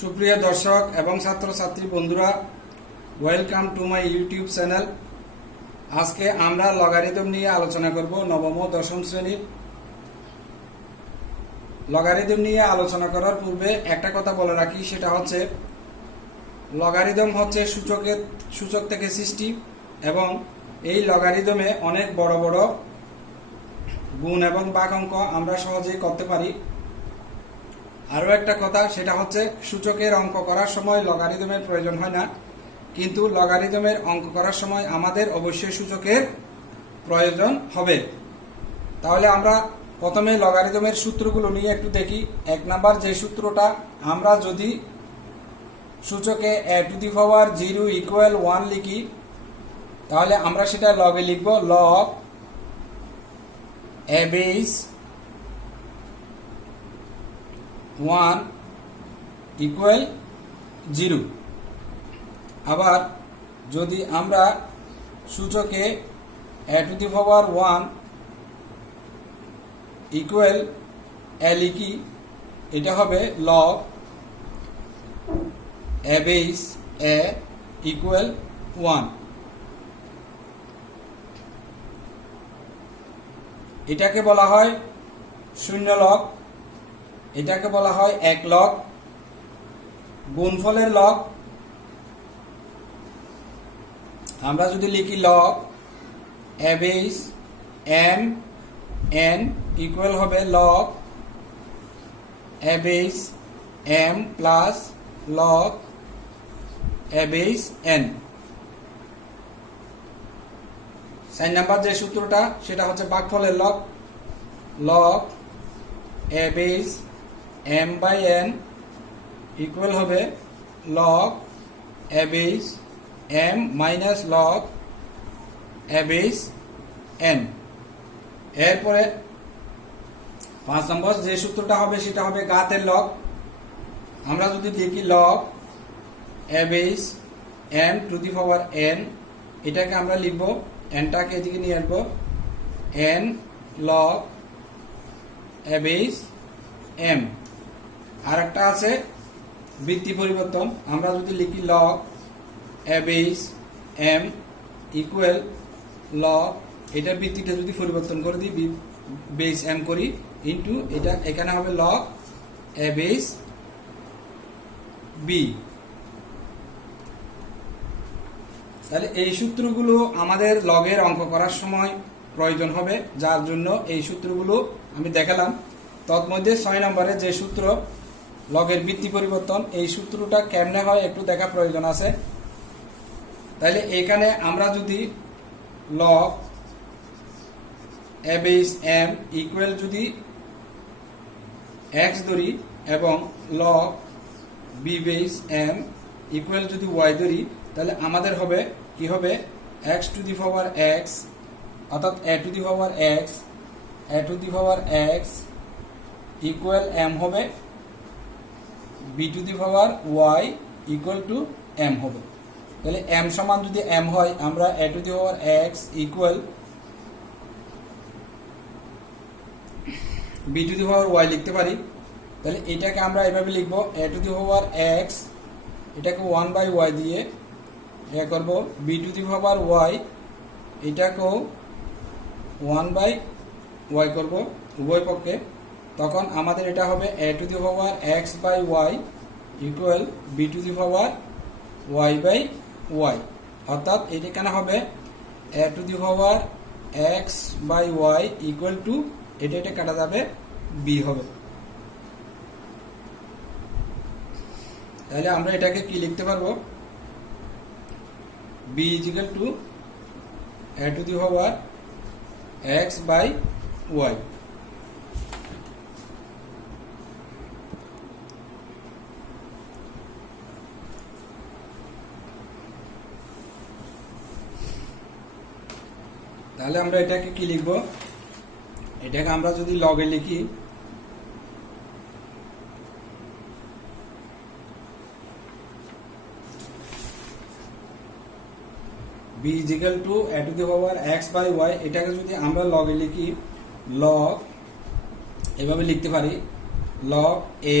সুপ্রিয় দর্শক এবং ছাত্রছাত্রী বন্ধুরা, welcome to my YouTube channel. আজকে আমরা লগারিদম নিয়ে আলোচনা করব। নবম ও দশম শ্রেণীর লগারিদম নিয়ে আলোচনা করার পূর্বে একটা কথা বলে রাখি, সেটা হচ্ছে লগারিদম হচ্ছে সূচক থেকে সৃষ্টি এবং এই লগারিদমে অনেক বড় বড় গুণ এবং ভাগ অঙ্ক আমরা সহজেই করতে পারি। আরও একটা কথা, সেটা হচ্ছে সূচকের অঙ্ক করার সময় লগারিদমের প্রয়োজন হয় না, কিন্তু লগারিদমের অঙ্ক করার সময় আমাদের অবশ্যই সূচকের প্রয়োজন হবে। তাহলে আমরা প্রথমে লগারিদমের সূত্রগুলো নিয়ে একটু দেখি। 1 নাম্বার যে সূত্রটা, আমরা যদি সূচকে a⁴0 = 1 লিখি, তাহলে আমরা সেটা লগে লিখব log a base 1 = 0। আবার যদি আমরা সূচকে a⁴1 = a লিখি, এটা হবে log a base a = 1। এটাকে বলা হয় 0 লগ, এটাকে বলা হয় 1 লগ। গুণফলের লগ আমরা যদি লিখি log a base m n equal হবে log a base m plus log a base n। 4 number যে সূত্রটা, সেটা হচ্ছে ভাগফলের log, log a base m/n equal হবে log a base m minus log a base n। এরপরে 5 নম্বর যে সূত্রটা হবে, সেটা হবে ঘাতের লগ। আমরা যদি দেখি log a base m⁴n, এটাকে আমরা লিখব, nটাকে এদিকে নিয়ে আসবো, n log a base m। আর একটা আছে বৃত্তি পরিবর্তন। আমরা যদি লিখি log a base m equal log, এটার বৃত্তিটা যদি পরিবর্তন করে দিই, বেস m করি, ইন্টু এটা এখানে হবে log a base b। তাহলে এই সূত্রগুলো আমাদের লগের অঙ্ক করার সময় প্রয়োজন হবে, যার জন্য এই সূত্রগুলো আমি দেখালাম। তন্মধ্যে 6 নম্বরে যে সূত্র লগের বৃত্তি পরিবর্তন, এই সূত্রটা কেমনে হয় একটু দেখা প্রয়োজন আছে। তাহলে এখানে আমরা যদি log a base m equal যদি x ধরি এবং log b base m equal যদি y ধরি, তাহলে আমাদের হবে কি হবে x⁴x, অর্থাৎ a⁴x ইকুয়াল m হবে, b⁴y ইকুয়াল টু m হবে। তাহলে m সমান যদি m হয়, আমরা a⁴x ইকুয়াল b⁴y লিখতে পারি। তাহলে এটাকে আমরা এভাবে লিখব, a⁴x এটাকে 1/y দিয়ে এ করব, b⁴y এটাকেও 1/y করব উভয় পক্ষে। তখন আমাদের এটা হবে a⁴x/y ইকুয়াল b⁴y/y, অর্থাৎ এখানে হবে a⁴x/y ইকুয়াল টু, এটা কাটা যাবে, b হবে। তাহলে আমরা এটাকে কি লিখতে পারবো, b ইকুয়াল টু a⁴x/y। তাহলে আমরা এটাকে কি লিখব, এটাকে আমরা যদি লগে লিখি, b ইকুয়াল টু a⁴x/y, এটাকে যদি আমরা লগে লিখি, log এভাবে লিখতে পারি, log a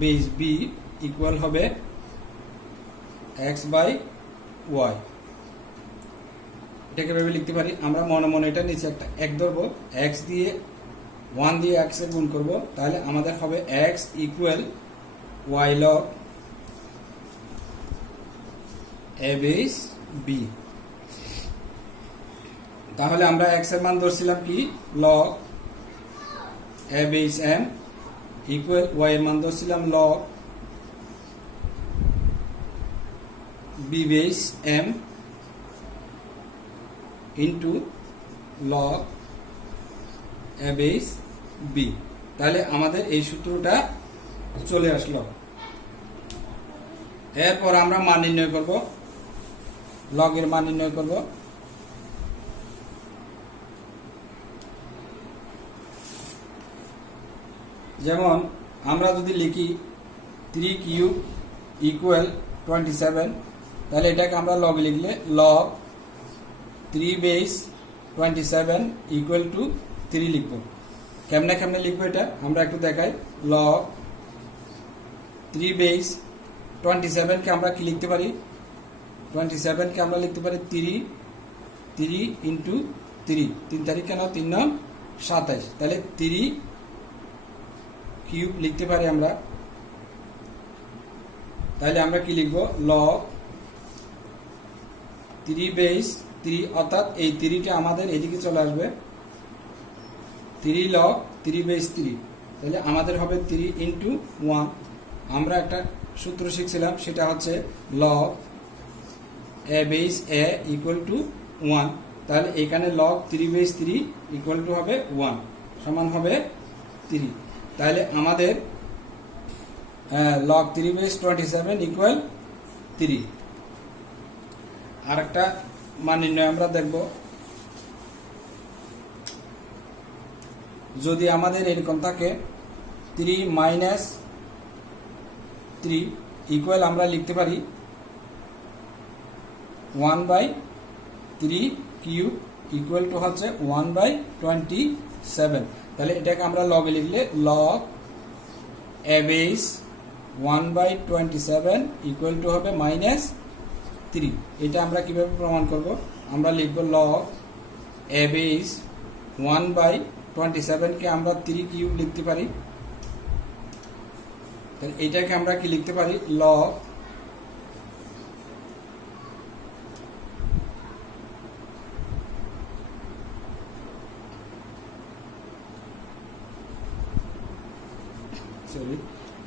base B equal হবে এক্স বাই ওয়াই। এটাকে ভেবে লিখতে পারি আমরা মনে মনে এটা নিচে একটা এক ধরবো, এক্স দিয়ে 1 দিয়ে এক্স এ গুণ করবো, তাহলে আমাদের হবে X equal Y log A base B. তাহলে আমরা এক্স এর মান ধরছিলাম কি log A base M equal Y এর মান ধরছিলাম log B base M into log A base B. তাহলে আমাদের এই সূত্রটা চলে আসলো। এরপর আমরা মান নির্ণয় করব, লগ এর মান নির্ণয় করব। যেমন আমরা যদি লিখি 3 কিউব ইকুয়াল 27, তাহলে এটাকে আমরা লগ লিখলে লগ 3 বেস 27 ইকুয়াল টু 3 লিখব। কেমনে কেমনে লিখবো এটা আমরা একটু দেখাই। লগ 3 বেস 27 কে আমরা কি লিখতে পারি, 27 কে আমরা লিখতে পারি 3 ইন্টু 3, 3 তারিখ কেন 3 9 27, তাহলে 3 কিউব লিখতে পারি আমরা। তাহলে আমরা কি লিখবো লগ 3 বেস 3, অর্থাৎ এই 3টা আমাদের এদিকে চলে আসবে, 3 লগ 3 বেস 3, তাহলে আমাদের হবে 3 ইন্টু 1। আমরা একটা সূত্র শিখছিলাম, সেটা হচ্ছে log A base A equal to 1, তাহলে এখানে লগ 3 বেস 3 ইকুয়াল টু হবে 1 সমান হবে 3। তাহলে আমাদের লগ 3 বেস 27 ইকুয়াল 3। আরেকটা মান নির্ণয় আমরা দেখব। যদি আমাদের এরকম থাকে 3 মাইনাস 3 ইকুয়াল আমরা লিখতে পারি 1/3 কিউব ইকুয়াল টু হচ্ছে 1/27। তাহলে এটাকে আমরা লগে লিখলে log A base 1/27 equal to হবে -3। এটা আমরা কিভাবে প্রমাণ করব, আমরা লিখব লগ এ বেস 1/27 কে আমরা 3 কিউব লিখতে পারি। তাহলে এটাকে আমরা কি লিখতে পারি লগ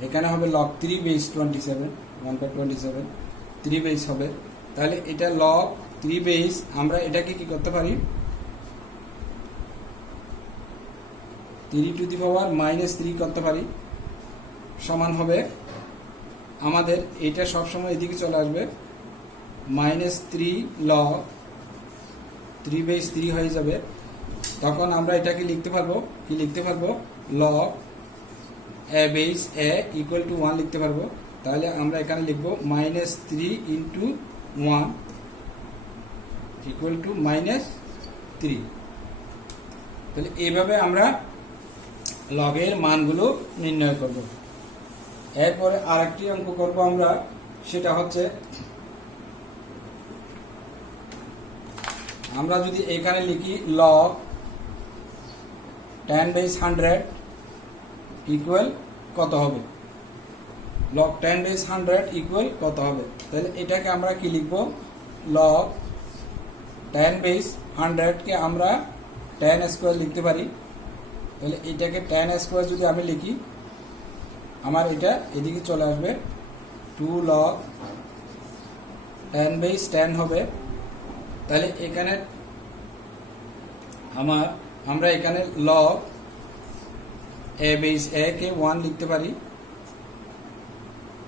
এখানে হবে লগ 3 বেস 27, 1/27 3 বেস হবে। তাহলে এটা লগ 3 বেস, আমরা এটাকে কি করতে পারি 3 টু দি পাওয়ার -3 করতে পারি, সমান হবে আমাদের এটা সবসময় এদিকে চলে আসবে -3 লগ 3 বেস 3 হয়ে যাবে। তখন আমরা এটাকে লিখতে পারবো কি লিখতে পারবো log A base A equal to 1 লিখতে পারবো। তাহলে আমরা এখানে লিখবো -3 ইন্টু 1 ইকুয়াল টু -3। তাহলে এইভাবে আমরা লগের মানগুলো নির্ণয় করব। এরপরে আরেকটি অঙ্ক করব আমরা, সেটা হচ্ছে আমরা যদি এখানে লিখি লগ 10/100 ইকুয়াল কত হবে, লগ 10/100 ইকুয়াল কত হবে। তাহলে এটাকে আমরা কি লিখব লগ 10/100 কে আমরা 10 স্কোয়ার লিখতে পারি। তাহলে এটাকে 10 স্কোয়ার যদি আমি লিখি, আমার এটা এদিকে চলে আসবে 2 লগ 10/10 হবে। তাহলে এখানে আমরা এখানে লগ এ বেস এ কে 1 লিখতে পারি।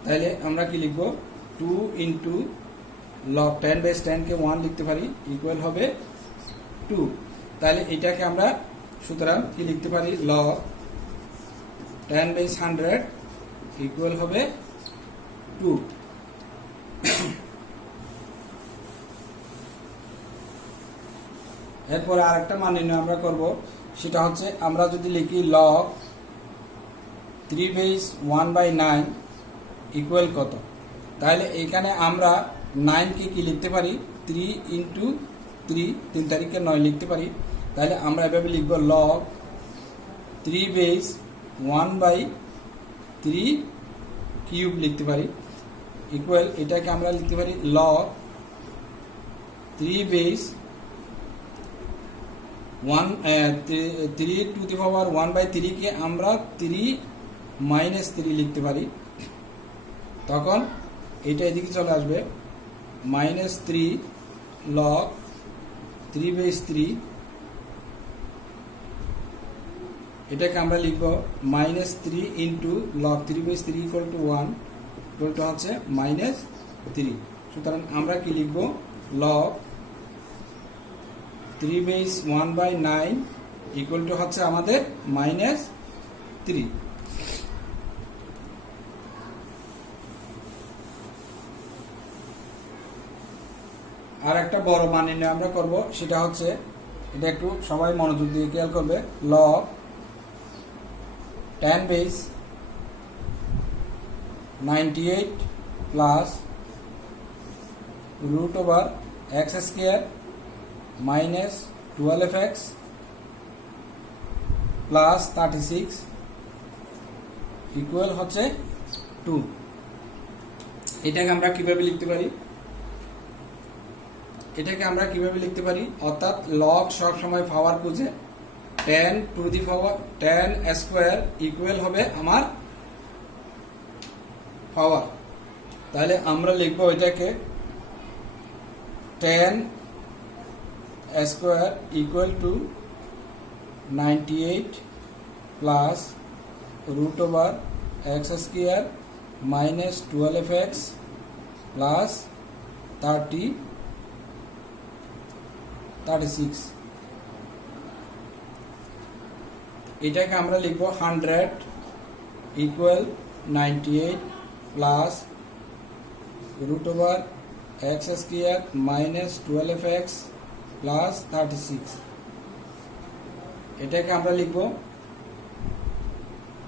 তাহলে আমরা কি লিখব 2 ইন্টু লগ 10/10 কে 1 লিখতে পারি ইকুয়াল হবে 2। তাহলে এটাকে আমরা সুতরাং কি লিখতে পারি লগ 10/100 ইকুয়াল হবে 2। এরপরে আরেকটা মান নির্ণয় আমরা করব, সেটা হচ্ছে আমরা যদি লিখি লগ 3 বেস 1/9 ইকুয়াল কত? তাহলে এখানে আমরা 9 কে কি লিখতে পারি? 3 ইন্টু 3, 3 তারিখে 9 লিখতে পারি। তাহলে আমরা এভাবে লিখব লগ 3 বেস 1/3 কিউব লিখতে পারি ইকুয়াল, এটাকে আমরা লিখতে পারি লগ 3 বেস 3 টু দি পাওয়ার 1/3 কে আমরা 3 মাইনাস 3 লিখতে পারি। তখন এটা এদিকে চলে আসবে -3 লগ 3 বেস 3, এটাকে আমরা লিখব -3 into log 3 base 3 equal to 1 equal to হচ্ছে -3। সুতরাং আমরা কি লিখব? লগ 3 বেস 1/9 ইকুয়াল টু হচ্ছে আমাদের -3। আর একটা বড় মান নির্ণয় আমরা করব, সেটা হচ্ছে, এটা একটু সবাই মনোযোগ দিয়ে খেয়াল করবে, log 10 base 98 plus root over x square minus 12x plus 36 equal হচ্ছে 2। এটাকে আমরা কিভাবে লিখতে পারি? অর্থাৎ লগ সব সময় পাওয়ার খুঁজে 10 to the power 10 square equal হবে আমার পাওয়ার। তাহলে আমরা লিখব এটাকে 10 square equal to 98 plus root over x square minus 12x plus 36। এটাকে আমরা লিখব 100 equal 98 plus root over x square minus 12x plus 36। এটাকে আমরা লিখব,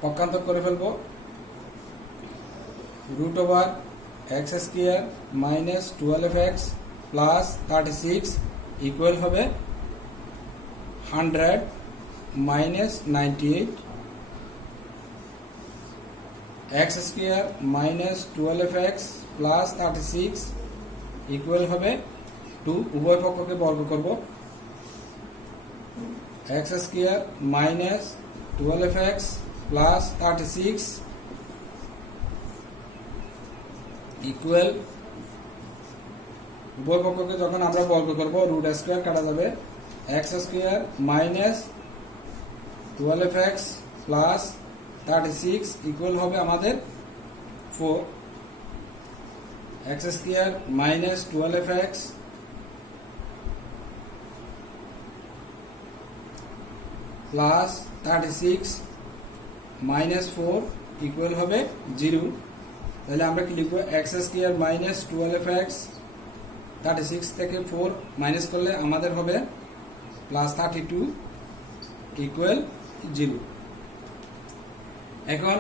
পক্ষান্তর করে ফেলব, রুট over x square minus 12x plus 36 equal হবে 100 minus 98 x square minus 12x plus 36 equal হবে 2। উভয় পক্ষকে বর্গ করব, x square minus 12x plus 36 equal, উভয় পক্ষকে যখন আমরা বর্গ করব রুট স্কয়ার কাটা যাবে, x square minus 12x plus 36 equal হবে আমাদের 4। x square minus 12x plus 36 minus 4 equal হবে 0। তাহলে আমরা কি লিখব? x স্কয়ার মাইনাস 12x 36 থেকে 4 মাইনাস করলে আমাদের হবে প্লাস 32 ইকুয়াল 0। এখন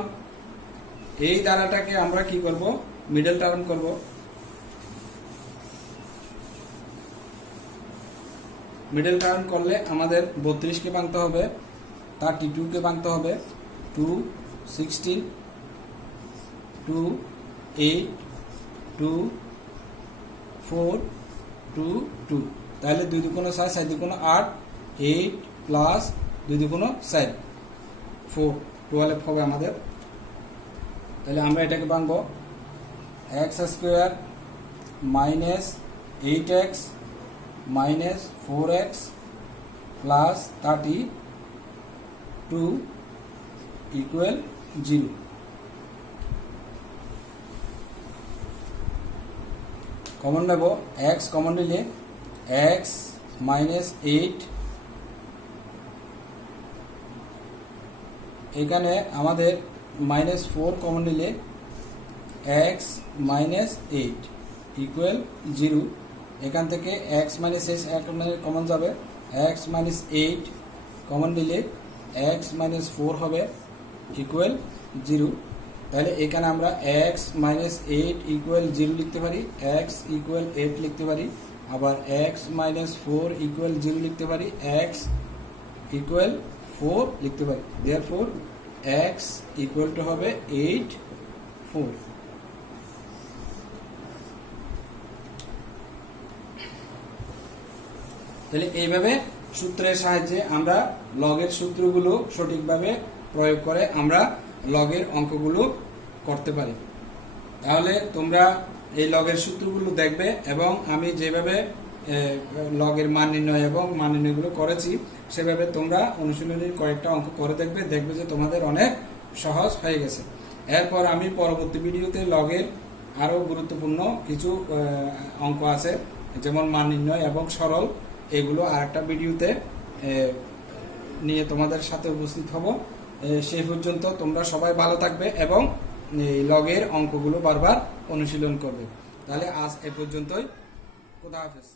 এই ধারাটাকে আমরা কি করব? মিডল টার্ম করব। মিডল টার্ম করলে আমাদের 32 কে ভাঙতে হবে, 32 কে ভাঙতে হবে 2, 16, 2, 8, 2, 4, 2, 2। তাহলে 2 দুগুণ 6, 6 দুগুণ 8, 8 প্লাস 2 দুগুণ 4, 4, 12 হবে আমাদের। তাহলে আমরা এটাকে ভাঙব, x square minus 8x minus 4x plus 32 equal 0। Common নেব, x কমন নিলে x মাইনাস 8, এখানে আমাদের -4 কমন নিলে x মাইনাস 8 ইকুয়াল 0। এখান থেকে x মাইনাস 8 কমন যাবে, x মাইনাস 8 কমন নিলে x মাইনাস 4 হবে ইকুয়াল 0। তাহলে এখানে আমরা x মাইনাস 8 ইকুয়াল 0 লিখতে পারি, x ইকুয়াল 8 লিখতে পারি, আবার x মাইনাস 4 ইকুয়াল 0 লিখতে পারি, x ইকুয়াল 4 লিখতে পারি। দেয়ারফোর x ইকুয়াল টু হবে 8 4। তাহলে এইভাবে সূত্রের সাহায্যে আমরা লগের সূত্রগুলো সঠিকভাবে প্রয়োগ করে আমরা লগের অঙ্কগুলো করতে পারি। তাহলে তোমরা এই লগের সূত্রগুলো দেখবে এবং আমি যেভাবে লগের মান নির্ণয় এবং মান নির্ণয়গুলো করেছি সেভাবে তোমরা অনুশীলনীর কয়েকটা অঙ্ক করে দেখবে, দেখবে যে তোমাদের অনেক সহজ হয়ে গেছে। এরপর আমি পরবর্তী ভিডিওতে লগের আরও গুরুত্বপূর্ণ কিছু অঙ্ক আছে, যেমন মান নির্ণয় এবং সরল, এগুলো আরেকটা ভিডিওতে নিয়ে তোমাদের সাথে উপস্থিত হব। সেই পর্যন্ত তোমরা সবাই ভালো থাকবে এবং এই লগের অঙ্কগুলো বারবার অনুশীলন করবে। তাহলে আজ এ পর্যন্তই। খোদা হাফেজ।